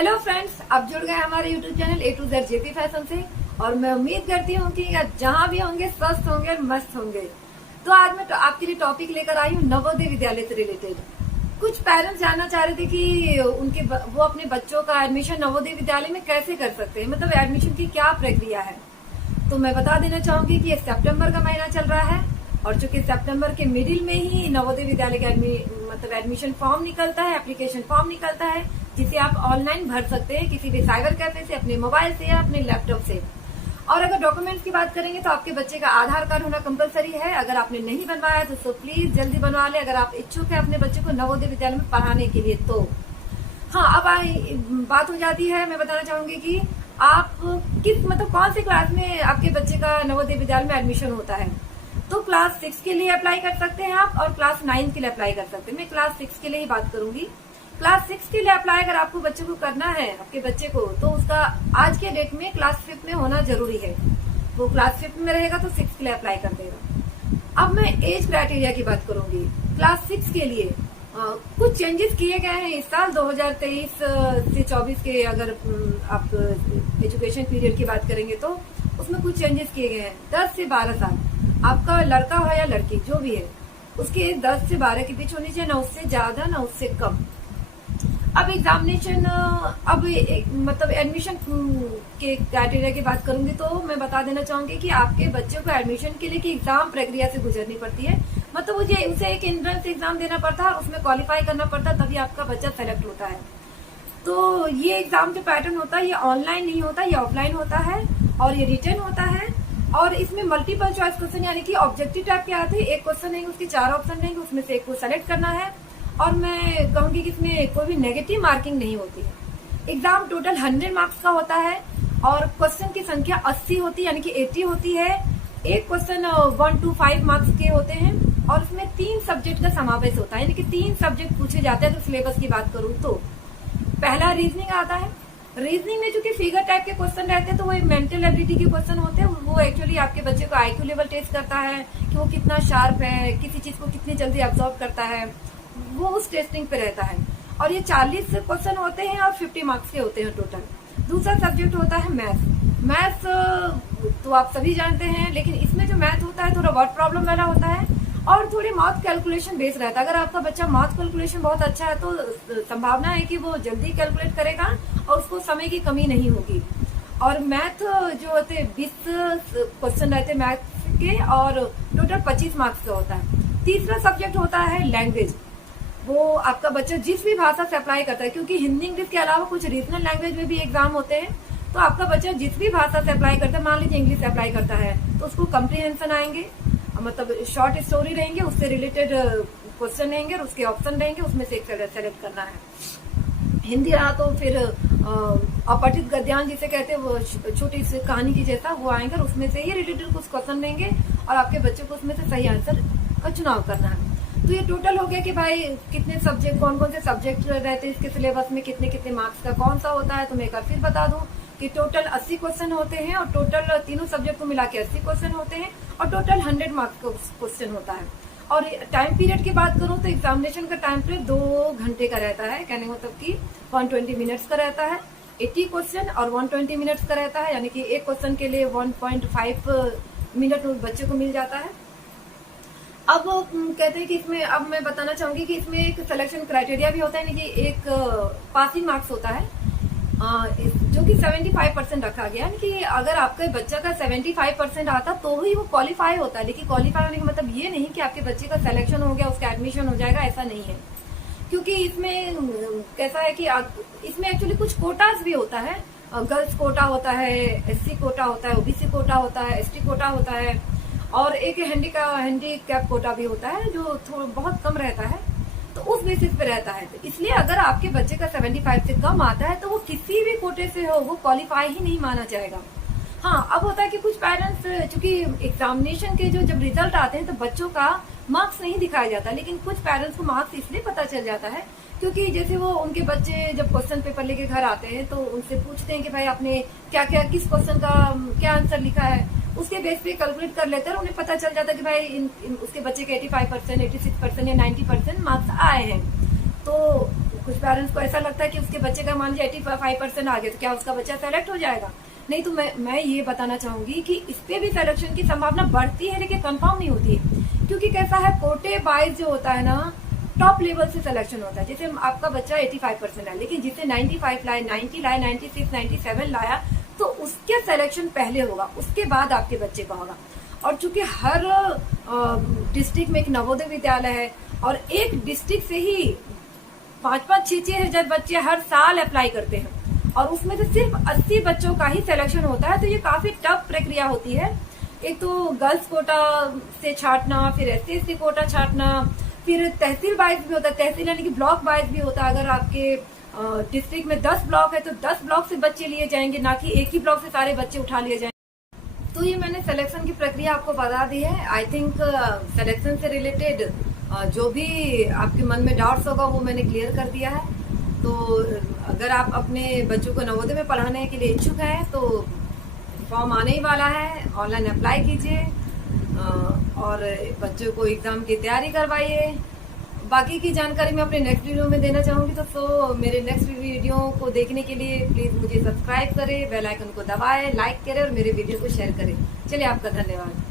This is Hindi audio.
हेलो फ्रेंड्स, आप जुड़ गए हमारे YouTube channel A to Z JP fashion से। और मैं उम्मीद करती हूँ कि आप जहाँ भी होंगे स्वस्थ होंगे और मस्त होंगे। तो आज मैं आपके लिए टॉपिक लेकर आई हूँ नवोदय विद्यालय से रिलेटेड। कुछ पेरेंट्स जानना चाह रहे थे कि वो अपने बच्चों का एडमिशन नवोदय विद्यालय में कैसे कर सकते हैं, मतलब एडमिशन की क्या प्रक्रिया है। तो मैं बता देना चाहूंगी कि सितंबर का महीना चल रहा है और चूंकि सितंबर के मिडिल में ही नवोदय विद्यालय का एडमिशन फॉर्म निकलता है, एप्लीकेशन फॉर्म निकलता है, जिसे आप ऑनलाइन भर सकते हैं किसी भी साइबर कैफे से, अपने मोबाइल से या अपने लैपटॉप से। और अगर डॉक्यूमेंट्स की बात करेंगे तो आपके बच्चे का आधार कार्ड होना कंपलसरी है। अगर आपने नहीं बनवाया तो प्लीज जल्दी बनवा ले, अगर आप इच्छुक है अपने बच्चे को नवोदय विद्यालय में पढ़ाने के लिए। तो हाँ, अब बात हो जाती है, मैं बताना चाहूंगी कि आप कौन सी क्लास में आपके बच्चे का नवोदय विद्यालय में एडमिशन होता है। तो क्लास 6 के लिए अप्लाई कर सकते हैं आप और क्लास 9 के लिए अप्लाई कर सकते हैं। मैं क्लास 6 के लिए ही बात करूंगी। क्लास 6 के लिए अप्लाई अगर आपको बच्चे को करना है, आपके बच्चे को, तो उसका आज के डेट में क्लास 5 में होना जरूरी है। वो क्लास 5 में रहेगा तो 6 के लिए अप्लाई कर देगा। अब मैं एज क्राइटेरिया की बात करूंगी। क्लास 6 के लिए कुछ चेंजेस किए गए हैं इस साल 2023 से 24 के। अगर आप एजुकेशन पीरियड की बात करेंगे तो उसमें कुछ चेंजेस किए गए हैं। 10 से 12 साल आपका लड़का हो या लड़की जो भी है, उसकी एज 10 से 12 के बीच होनी चाहिए, ना उससे ज्यादा ना उससे कम। अब एग्जामिनेशन एडमिशन के क्राइटेरिया की बात करूंगी तो मैं बता देना चाहूंगी कि आपके बच्चे को एडमिशन के लिए की एग्जाम प्रक्रिया से गुजरनी पड़ती है। मतलब उसे एक एंट्रेंस एग्जाम देना पड़ता है और उसमें क्वालिफाई करना पड़ता है, तभी आपका बच्चा सेलेक्ट होता है। तो ये एग्जाम जो पैटर्न होता है ये ऑनलाइन नहीं होता, ये ऑफलाइन होता है और ये रिटर्न होता है। और इसमें मल्टीपल चॉइस क्वेश्चन यानी कि ऑब्जेक्टिव टाइप के आते हैं। एक क्वेश्चन रहेंगे, उसके 4 ऑप्शन रहेंगे, उसमें से एक को सेलेक्ट करना है। और मैं कहूंगी कि इसमें कोई भी नेगेटिव मार्किंग नहीं होती है। एग्जाम टोटल 100 मार्क्स का होता है और क्वेश्चन की संख्या 80 होती है, यानी कि 80 होती है। एक क्वेश्चन 1 to 5 मार्क्स के होते हैं और उसमें 3 सब्जेक्ट का समावेश होता है, यानी कि 3 सब्जेक्ट पूछे जाते हैं। तो सिलेबस की बात करूं तो पहला रीजनिंग आता है। रीजनिंग में चूंकि फिगर टाइप के क्वेश्चन रहते हैं तो वो मेंटल एबिलिटी के क्वेश्चन होते हैं। वो एक्चुअली आपके बच्चे को आईक्यू लेवल टेस्ट करता है कि वो कितना शार्प है, किसी चीज को कितनी जल्दी ऑब्जॉर्व करता है, वो उस टेस्टिंग पे रहता है। और ये 40 क्वेश्चन होते हैं और 50 मार्क्स के होते हैं टोटल। दूसरा सब्जेक्ट होता है मैथ्स। मैथ्स तो आप सभी जानते हैं, लेकिन इसमें जो मैथ होता है थोड़ा वर्ड प्रॉब्लम वाला होता है और थोड़ी माथ कैलकुलेशन बेस रहता है। अगर आपका बच्चा माथ कैलकुलेशन बहुत अच्छा है तो संभावना है कि वो जल्दी कैलकुलेट करेगा और उसको समय की कमी नहीं होगी। और मैथ जो होते हैं 20 क्वेश्चन रहते हैं मैथ के और टोटल 25 मार्क्स का होता है। तीसरा सब्जेक्ट होता है लैंग्वेज। वो आपका बच्चा जिस भी भाषा से अप्लाई करता है, क्योंकि हिंदी इंग्लिश के अलावा कुछ रीजनल लैंग्वेज में भी एग्जाम होते हैं, तो आपका बच्चा जिस भी भाषा से अप्लाई करता है, मान लीजिए इंग्लिश से अप्लाई करता है तो उसको कम्प्रीहेंशन आएंगे, मतलब शॉर्ट स्टोरी रहेंगे, उससे रिलेटेड क्वेश्चन रहेंगे और उसके ऑप्शन रहेंगे, उसमें से एक सेलेक्ट करना है। हिंदी रहा तो फिर अपठित गद्यांश जिसे कहते हैं, वो छोटी सी कहानी की जैसा वो आएंगे और उसमें से ही रिलेटेड कुछ क्वेश्चन रहेंगे और आपके बच्चे को उसमें से सही आंसर का चुनाव करना है। तो ये टोटल हो गया कि भाई कितने सब्जेक्ट, कौन कौन से सब्जेक्ट रहते हैं इसके सिलेबस में, कितने कितने मार्क्स का कौन सा होता है। तो मैं एक बार फिर बता दूं कि टोटल 80 क्वेश्चन होते हैं और टोटल तीनों सब्जेक्ट को मिला के 80 क्वेश्चन होते हैं और टोटल 100 मार्क्स का क्वेश्चन होता है। और टाइम पीरियड की बात करूं तो एग्जामिनेशन का टाइम पीरियड 2 घंटे का रहता है, कहने का मतलब कि 120 मिनट्स का रहता है। 80 क्वेश्चन और 120 मिनट्स का रहता है, यानी कि एक क्वेश्चन के लिए 1.5 मिनट बच्चे को मिल जाता है। अब कहते हैं कि इसमें, अब मैं बताना चाहूंगी कि इसमें एक सिलेक्शन क्राइटेरिया भी होता है, यानी कि एक पासिंग मार्क्स होता है जो कि 75% रखा गया है कि अगर आपके बच्चा का 75% आता तो ही वो क्वालिफाई होता है। लेकिन क्वालिफाई होने का मतलब ये नहीं कि आपके बच्चे का सिलेक्शन हो गया, उसका एडमिशन हो जाएगा, ऐसा नहीं है। क्योंकि इसमें कैसा है कि इसमें एक्चुअली कुछ कोटास भी होता है। गर्ल्स कोटा होता है, SC कोटा होता है, OBC कोटा होता है, ST कोटा होता है और एक हैंडीकैप कोटा भी होता है जो बहुत कम रहता है, तो उस बेसिस पे रहता है। तो इसलिए अगर आपके बच्चे का 75 से कम आता है तो वो किसी भी कोटे से हो वो क्वालिफाई ही नहीं माना जाएगा। हाँ, अब होता है कि कुछ पेरेंट्स, चूंकि एग्जामिनेशन के जब रिजल्ट आते हैं तो बच्चों का मार्क्स नहीं दिखाया जाता, लेकिन कुछ पेरेंट्स को मार्क्स इसलिए पता चल जाता है क्योंकि जैसे वो उनके बच्चे जब क्वेश्चन पेपर लेके घर आते हैं तो उनसे पूछते हैं कि भाई आपने क्या क्या, किस क्वेश्चन का क्या आंसर लिखा है, उसके बेस पे कैलकुलेट कर लेते हैं और उन्हें पता चल जाता है कि भाई उसके बच्चे के 85%, 86% या 90% मार्क्स आए हैं। तो कुछ पेरेंट्स को ऐसा लगता है कि उसके बच्चे का मान लीजिए 85% आ गया तो क्या उसका बच्चा सेलेक्ट हो जाएगा? नहीं। तो मैं ये बताना चाहूंगी कि इस पे भी सिलेक्शन की संभावना बढ़ती है लेकिन कंफर्म नहीं होती है, क्योंकि कैसा है, कोटे वाइज जो होता है ना, टॉप लेवल से सिलेक्शन होता है। जैसे आपका बच्चा 85% है, लेकिन जिससे 95 लाया, 90 लाया, 96, 97 लाया, तो उसके सिलेक्शन पहले होगा, उसके बाद आपके बच्चे का होगा। और चूंकि हर डिस्ट्रिक्ट में एक नवोदय विद्यालय है और एक डिस्ट्रिक्ट से ही 5-5, 6-6 हजार बच्चे हर साल अप्लाई करते हैं और उसमें से सिर्फ 80 बच्चों का ही सिलेक्शन होता है, तो ये काफी टफ प्रक्रिया होती है। एक तो गर्ल्स कोटा से छांटना, फिर SC कोटा छांटना, फिर तहसील वाइज भी होता है, तहसील यानी कि ब्लॉक वाइज भी होता है। अगर आपके डिस्ट्रिक्ट में 10 ब्लॉक है तो 10 ब्लॉक से बच्चे लिए जाएंगे, ना कि एक ही ब्लॉक से सारे बच्चे उठा लिए जाएंगे। तो ये मैंने सिलेक्शन की प्रक्रिया आपको बता दी है। आई थिंक सिलेक्शन से रिलेटेड जो भी आपके मन में डाउट्स होगा वो मैंने क्लियर कर दिया है। तो अगर आप अपने बच्चों को नवोदय में पढ़ाने के लिए इच्छुक हैं तो फॉर्म आने ही वाला है, ऑनलाइन अप्लाई कीजिए और बच्चों को एग्जाम की तैयारी करवाइए। बाकी की जानकारी मैं अपने नेक्स्ट वीडियो में देना चाहूंगी, तो मेरे नेक्स्ट वीडियो को देखने के लिए प्लीज मुझे सब्सक्राइब करें, बेल आइकन को दबाएं, लाइक करें और मेरे वीडियो को शेयर करें। चलिए, आपका धन्यवाद।